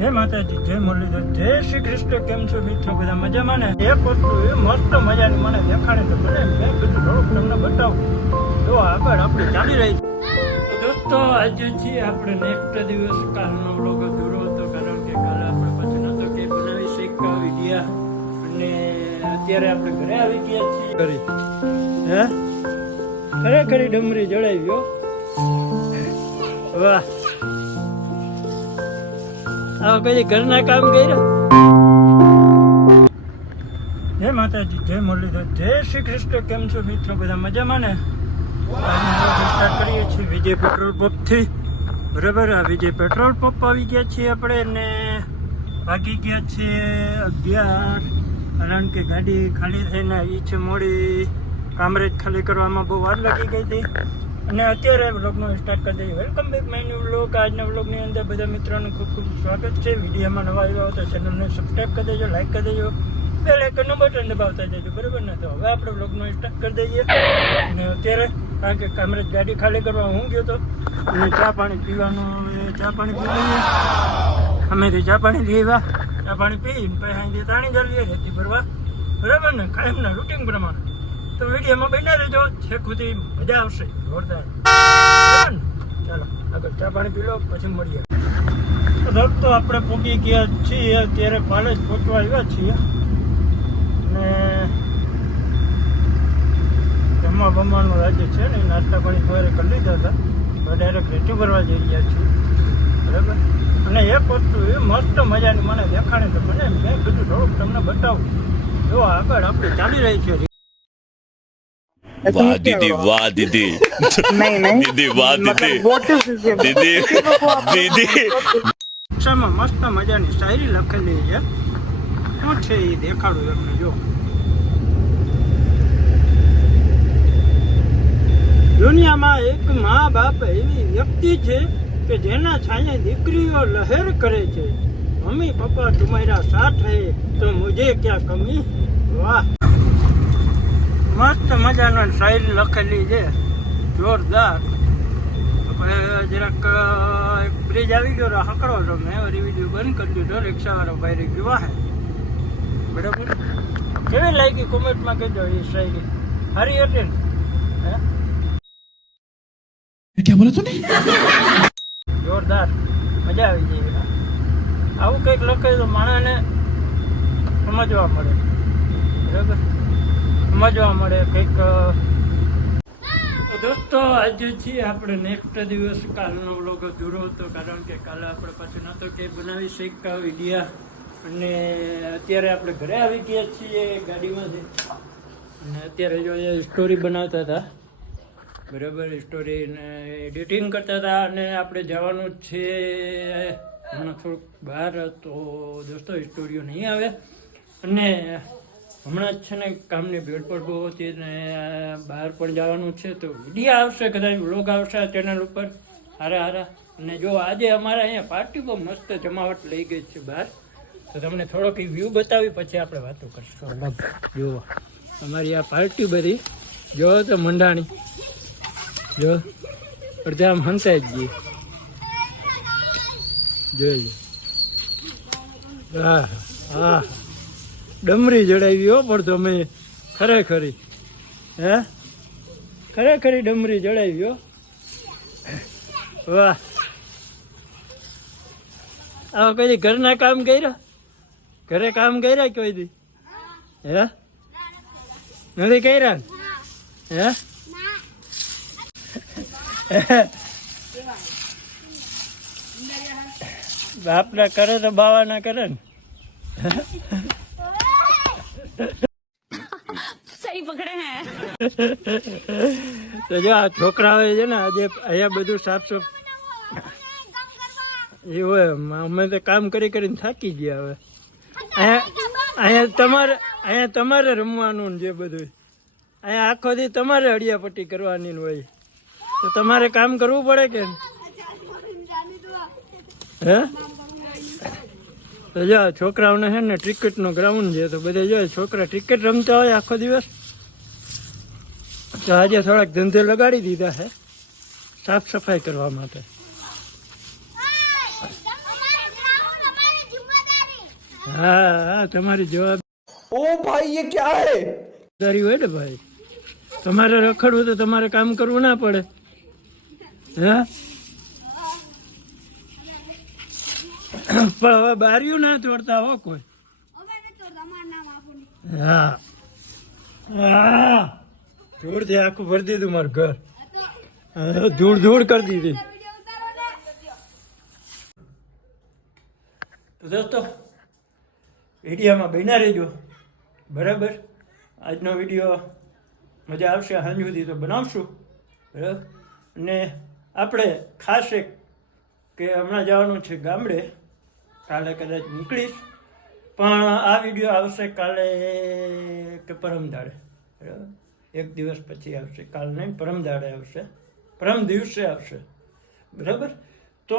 જય માતાજી, જય મુરલીધર, જય શ્રી કૃષ્ણ. કેમ છો મિત્રો? બધા મજામાં ને? એક વસ્તુ એ મસ્ત મજાની મને દેખાણે તો બને, મેં કીધું થોડુંક તમને બતાવું. જો આગળ આપણે ચાલી રહી છે દોસ્તો. આજે છીએ આપણે નેક્સ્ટ દિવસ. કાલનો વ્લોગ અધૂરો હતો કારણ કે કાલે આપણે પછી નતો કે બનાવી શીખવા વિડીયા, અને અત્યારે આપણે ઘરે આવી ગયા છીએ. ખરેખર ડમરી જડાવ્યો. વાહ, આવા કઈ ઘરના કામ કર્યા. જય માતાજી, જય મુરલીધર, જય શ્રી કૃષ્ણ. કેમ છો મિત્રો? બધા મજામાં ને? સ્ટાર્ટ કરીએ છીએ વિજય પેટ્રોલ પંપ થી. બરાબર, આ વિજય પેટ્રોલ પંપ આવી ગયા છીએ આપણે, ને ભાગી ગયા છીએ 11, કારણ કે ગાડી ખાલી થઈને આવી છે મોડી. કામરેજ ખાલી કરવામાં બહુ વાર લાગી ગઈ હતી, અને અત્યારે વ્લોગનો સ્ટાર્ટ કરી દઈએ. Welcome back my new vlog. આજના વ્લોગની અંદર બધા મિત્રોનું ખૂબ ખૂબ સ્વાગત છે. વિડીયોમાં નવા આવ્યા હોય તો ચેનલને સબસ્ક્રાઈબ કરી દેજો, લાઈક કરી દેજો, બેલ આઇકનનું બટન દબાવતા જજો. બરાબર ને? તો હવે આપણે વ્લોગનો સ્ટાર્ટ કરી દઈએ. અને અત્યારે કારણ કે કામરેજ ગાડી ખાલી કરવા હું ગયો હતો, અને ચા પાણી પીવાનું. હવે ચા પાણી પી લઈએ. અમેથી ચા પાણી લેવા, ચા પાણી પીને પછી અહીંથી તાણી જઈએ રેતી ભરવા. બરાબર ને? કાયમના રૂટીન પ્રમાણે. તો વિડીયોમાં બન્યા રહેજો, છેક સુધી મજા આવશે જોરદાર. ચાલો આગળ ચા પાણી પી લો, પછી મળીએ. તો આપણે પૂગી ગયા છીએ, અત્યારે પાલે જ પહોંચવા આવ્યા છીએ, અને જમવા બમવાનું રાજ્ય છે ને, નાસ્તા પાણી સવારે કરી લીધા હતા. તો ડાયરેક્ટ રેતી ભરવા જઈ રહ્યા છીએ. બરાબર, અને એક વસ્તુ એ મસ્ત મજાની મને દેખાણે તો મને મેં કીધું થોડુંક તમને બતાવું. જો આગળ આપણે ચાલી રહી છે. वाह दीदी, वाह दीदी, नहीं दीदी वाह दीदी, दीदी दीदी. ભાષામાં મસ્ત મજાની શાયરી લખેલી છે. શું છે એ દેખાડું એમને. જો, દુનિયામાં એક મા બાપ એવી વ્યક્તિ છે કે જેના છાંયે દીકરીઓ લહેર કરે છે. મમ્મી પપ્પા તુમ્હારા સાથ હૈ તો મુझे क्या कमी. વાહ, મસ્ત મજાનો શાયરી લખેલી છે, જોરદાર. જરાક એક બ્રિજ આવી ગયો હકડો હતો, મેં વળી વિડીયો બંધ કરી દીધો. રિક્ષાવાળો ભાઈ ગયો હે. બરાબર, કેવી લાગી કોમેન્ટમાં કહેજો. એ શાયરી સારી હતી ને? क्या बोला तूने? જોરદાર, મજા આવી જાય. આવું કંઈક લખે તો માણસને સમજવા મળે. બરાબર, સમજવા મળે કંઈક. દોસ્તો આજે છીએ આપણે નેક્સ્ટ દિવસ. કાલનો વ્લોગ અધૂરો હતો કારણ કે કાલે આપણે પાછું નહોતો કે બનાવી શીખવા વિડીયા, અને અત્યારે આપણે ઘરે આવી ગયા છીએ ગાડીમાંથી. અને અત્યારે જો સ્ટોરી બનાવતા હતા. બરાબર, સ્ટોરીને એડિટિંગ કરતા હતા, અને આપણે જવાનું જ છે હમણાં થોડુંક બહાર. તો દોસ્તો સ્ટોરીઓ નહીં આવે, અને હમણાં જ છે ને કામની ભીડ પણ બહુ હતી, ને બહાર પણ જવાનું છે. તો વિડીયો આવશે, કદાચ વ્લોગ આવશે આ ચેનલ ઉપર હારા હારા. અને જો આજે અમારે અહીંયા પાર્ટી બહુ મસ્ત જમાવટ લઈ ગઈ છે બહાર. તો તમને થોડોક વ્યૂ બતાવી પછી આપણે વાતો કરશું. અલગ જુઓ અમારી આ પાર્ટી બધી. જો તો મંડાણી જો અડધા આમ હંતાઈ જ ગઈ. જોઈ હા હા, ડમરી જડાવી હો. પણ તમે ખરેખરી ખરેખરી ડમરી જડાવી હો. વાહ, આવા કઈ ઘરના કામ કર્યા? ઘરે કામ કર્યા કોઈ દી? હે, નથી કર્યા ને? હે, બાપના કરે તો બાવાના કરે ને. सही पकड़े हैं. તો જો આ છોકરાઓ છે ને આજે અહીંયા બધું સાફ સુફ એ હોય. અમે તો કામ કરી કરીને થાકી ગયા. હવે અહીંયા તમારે રમવાનું ને જે બધું અહીંયા આખો દી તમારે હળિયાપટ્ટી કરવાની હોય. તો તમારે કામ કરવું પડે કે હે? તો જો છોકરાઓને છે ને ક્રિકેટનો ગ્રાઉન્ડ છે, તો બધે જો છોકરા ક્રિકેટ રમતા હોય આખો દિવસ. તો આજે થોડાક ધંધે લગાડી દીધા છે સાફ સફાઈ કરવા માટે. હા તમારી જવાબદારી ओ भाई ये क्या है? હોય ને ભાઈ. તમારે રખડવું તો તમારે કામ કરવું ના પડે. હા પણ હવે બારીયું ના તોડતા હો કોઈ. હા હા ધૂળથી આખું ભરી દીધું મારું ઘર. ધૂળ ધૂળ કરી દીધી. તો દોસ્તો વિડીયોમાં બન્યા રહેજો. બરાબર, આજનો વિડીયો મજા આવશે સાંજ સુધી તો બનાવશું. બરાબર, અને આપણે ખાસ એક કે હમણાં જવાનું છે ગામડે. કાલે કદાચ નીકળીશ, પણ આ વિડીયો આવશે કાલે કે પરમ દાડે. બરાબર, એક દિવસ પછી આવશે. કાલ નહીં, પરમ દાડે આવશે, પરમ દિવસે આવશે. બરાબર, તો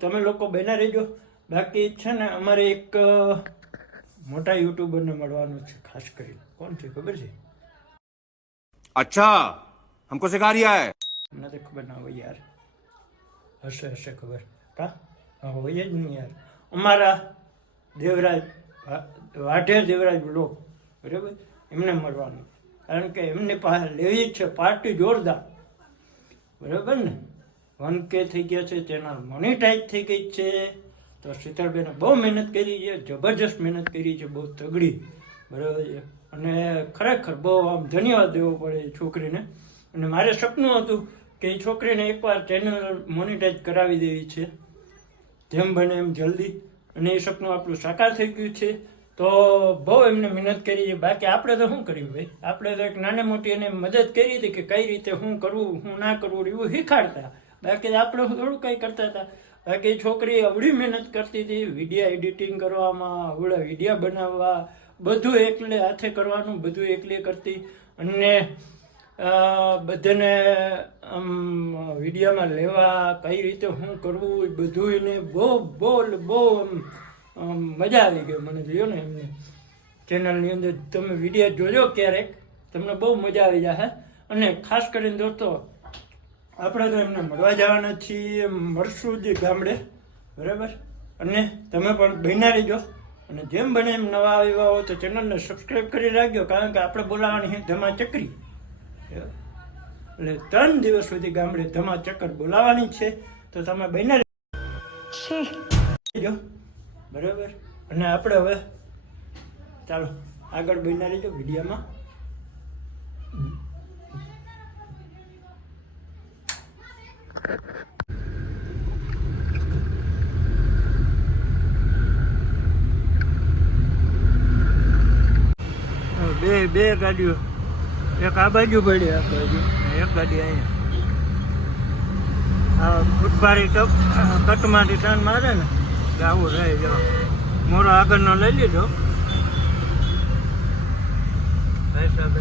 તમે લોકો બન્યા રહેજો. બાકી છે ને અમારે એક મોટા યુટ્યુબરને મળવાનું છે ખાસ કરીને. કોણ છે ખબર છે? अच्छा हमको सिखा रिया है. મને તો ખબર ના હોય યાર. હશે ખબર. કા હા હોય જ નહીં યાર. અમારા દેવરાજ વાઢેર દેવરાજ બ્લોગ, બરાબર, એમને મળવાનું. કારણ કે એમની પાસે લેવી જ છે પાર્ટી જોરદાર. બરાબર ને, 1K થઈ ગયા છે, ચેનલ મોનિટાઈઝ થઈ ગઈ છે. તો શીતલબેને બહુ મહેનત કરી છે, જબરજસ્ત મહેનત કરી છે, બહુ તગડી. બરાબર છે, અને ખરેખર બહુ આમ ધન્યવાદ દેવો પડે એ છોકરીને. અને મારે સપનું હતું કે એ છોકરીને એકવાર ચેનલ મોનિટાઈઝ કરાવી દેવી છે, જેમ બને એમ જલ્દી. અને એ સપનું આપણું સાકાર થઈ ગયું છે. તો બહુ એમને મહેનત કરી છે. બાકી આપણે તો શું કર્યું ભાઈ? આપણે તો એક નાની મોટી એને મદદ કરી હતી કે કઈ રીતે શું કરવું, શું ના કરવું, એવું શીખાડતા. બાકી આપણે થોડું કંઈ કરતા હતા. બાકી છોકરી અવળી મહેનત કરતી હતી વિડીયો એડિટિંગ કરવામાં, અવળા વિડીયો બનાવવા, બધું એકલે હાથે કરવાનું, બધું એકલે કરતી. અને બધાને આમ વિડીયોમાં લેવા, કઈ રીતે શું કરવું, એ બધું એને બહુ મજા આવી ગઈ મને. જોયો ને એમને ચેનલની અંદર તમે વિડીયો જોજો ક્યારેક, તમને બહુ મજા આવી જશે. અને ખાસ કરીને દોસ્તો આપણે તો એમને મળવા જવાના છીએ, મળશું જ ગામડે. બરાબર, અને તમે પણ બન્યા રહેજો. અને જેમ બને એમ નવા આવ્યા હો તો ચેનલને સબસ્ક્રાઈબ કરી રાખજો. કારણ કે આપણે બોલાવવાની છે ધમાચકરી. એટલે 3 દિવસ સુધી ગામડે ધમાચક્કર બોલાવવાની છે. તો તમે બન્યા રહેજો. બરાબર, અને આપણે હવે ચાલો આગળ બન્યા રહેજો વિડીયોમાં. બે ગાડીઓ, એક આ બાજુ પડી, આ બાજુ એક ગાડી અહીંયા. આ ફૂટપારી કટમાંથી ટર્ન મારે ને આવું રહે. જો મોરો આગળનો લઈ લીધો ભાઈ સાહેબ.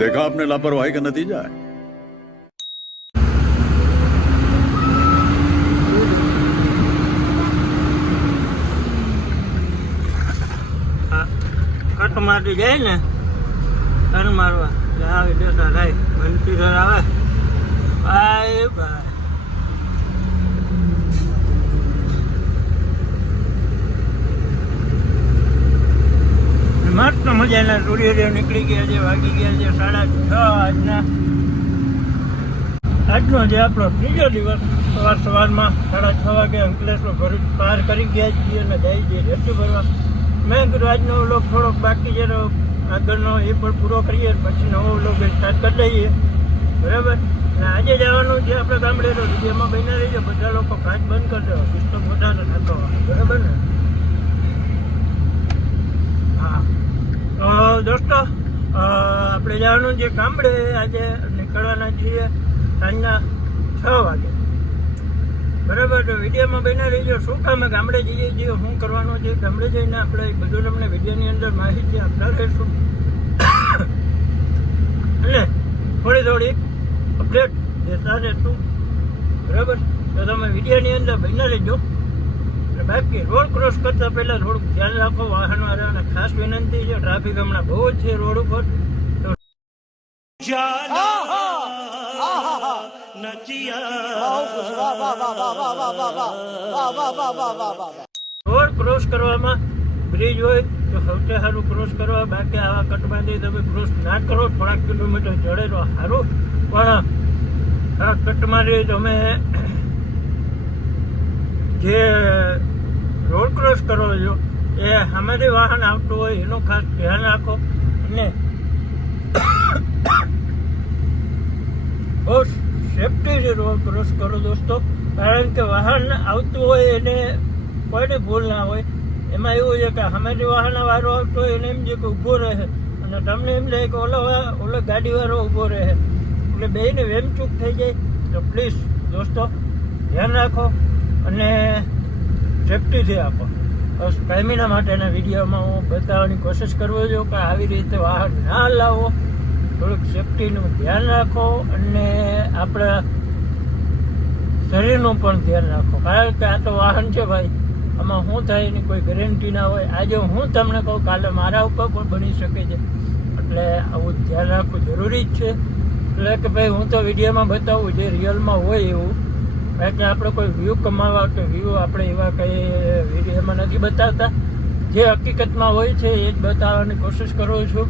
देखा आपने लापरवाही का नतीजा है. કટમાંથી જાય ને ટર્ન મારવા આવે દેતા લાય બનતી આવે ભાઈ ભાઈ. મસ્ત મજાના સૂર્યદેવ નીકળી ગયા છે. વાગી ગયા છે 6:30 આજનો જે આપણો ત્રીજો દિવસ. સવારમાં 6:30 વાગે અંકલેશ્વર ભરૂચ પાર કરી ગયા છીએ અને જઈ જઈએ રેતી ભરવા. મેં કીધું આજનો વ્લોગ થોડોક બાકી છે તો આગળનો એ પણ પૂરો કરીએ, પછી નવો વ્લોગ સ્ટાર્ટ કરી દઈએ. બરાબર, અને આજે જવાનું છે આપણે ગામડે. તો વિડીયોમાં બન્યા રહીજો. બધા લોકો કાચ બંધ કરી દો, પુસ્તક બધાને નાખવા. બરાબર ને? હા તો દોસ્તો આપણે જવાનું છે ગામડે. આજે નીકળવાના છીએ સાંજના 6 વાગે. બરાબર, તો વિડીયોમાં બન્યા રહીજો. શું કામે ગામડે જઈએ છીએ, શું કરવાનું છે ગામડે જઈને આપણે બધું તમને વિડીયોની અંદર માહિતી આપતા રહીશું. અને થોડી અપડેટ દેતા રહેશું. બરાબર, તો તમે વિડીયોની અંદર બન્યા રહેજો. બાકી રોડ ક્રોસ કરતા પહેલા થોડુંક ધ્યાન રાખો વાહનવાળાને. ખાસ વિનંતી છે, ટ્રાફિક હમણાં બહુ જ છે રોડ ઉપર. તો રોડ ક્રોસ કરવામાં બ્રિજ હોય તો સૌથી સારું ક્રોસ કરવા. બાકી આવા કટમાંથી તમે ક્રોસ ના કરો. થોડાક કિલોમીટર ચડે તો સારું, પણ આ કટમાંથી તમે જે રોડ ક્રોસ કરો છો એ સામેથી વાહન આવતું હોય એનું ખાસ ધ્યાન રાખો. અને બહુ સેફટીથી રોડ ક્રોસ કરો દોસ્તો. કારણ કે વાહન આવતું હોય એને કોઈની ભૂલ ના હોય. એમાં એવું છે કે સામેથી વાહન વાળો આવતો હોય એને એમ છે કે ઊભો રહે, અને તમને એમ લાગે કે ઓલો ગાડીવાળો ઊભો રહે, એટલે બેયને વેમચૂક થઈ જાય. તો પ્લીઝ દોસ્તો ધ્યાન રાખો અને સેફટીથી આપો. બસ કાયમીના માટેના વિડીયોમાં હું બતાવવાની કોશિશ કરું છું કે આવી રીતે વાહન ના લાવો. થોડુંક સેફટીનું ધ્યાન રાખો અને આપણા શરીરનું પણ ધ્યાન રાખો. કારણ કે આ તો વાહન છે ભાઈ, આમાં શું થાય એની કોઈ ગેરંટી ના હોય. આજે હું તમને કહું, કાલે મારા ઉપર પણ બની શકે છે. એટલે આવું ધ્યાન રાખવું જરૂરી જ છે. એટલે કે ભાઈ હું તો વિડીયોમાં બતાવું જે રિયલમાં હોય એવું. કારણ કે આપણે કોઈ વ્યૂ કમાવા કે વ્યૂ આપણે એવા કંઈ વિડીયોમાં નથી બતાવતા. જે હકીકતમાં હોય છે એ જ બતાવવાની કોશિશ કરું છું.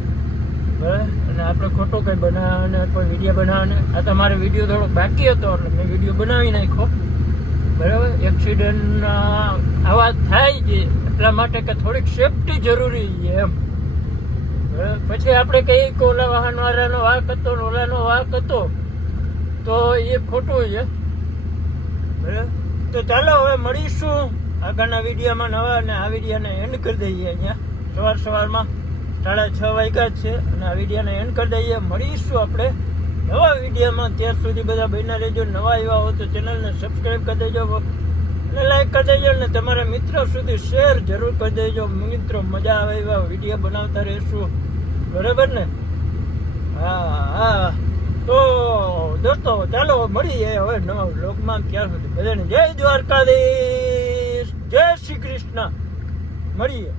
બરાબર, અને આપણે ખોટું કંઈ બનાવવાને કોઈ વિડીયો બનાવવાને. આ તમારો વિડીયો થોડોક બાકી હતો એટલે મેં વિડીયો બનાવી નાખ્યો. બરાબર, એક્સિડન્ટના આવા થાય છે એટલા માટે કે થોડીક સેફટી જરૂરી છે એમ. બરાબર, પછી આપણે કહીએ કે ઓલા વાહનવાળાનો વાંક હતો ને ઓલાનો વાંક હતો, તો એ ખોટું છે. બરાબર, તો ચાલો હવે મળીશું આગળના વિડીયોમાં નવા. અને આ વિડીયોને એન્ડ કરી દઈએ અહીંયા. સવારમાં 6:30 વાગ્યા જ છે અને આ વિડીયોને એન્ડ કરી દઈએ. મળીશું આપણે નવા વિડીયોમાં. ત્યાર સુધી બધા બન્યા રહેજો. નવા આવ્યા હો તો ચેનલને સબસ્ક્રાઈબ કરી દેજો અને લાઈક કરી દેજો, અને તમારા મિત્રો સુધી શેર જરૂર કરી દેજો. મિત્રો મજા આવે એવા વિડીયો બનાવતા રહીશું. બરાબર ને? હા. તો દોસ્તો ચાલો મળીએ હવે નવા વ્લોગમાં. ત્યાર સુધી બધાને જય દ્વારકાધીશ, જય શ્રી કૃષ્ણ. મળીએ.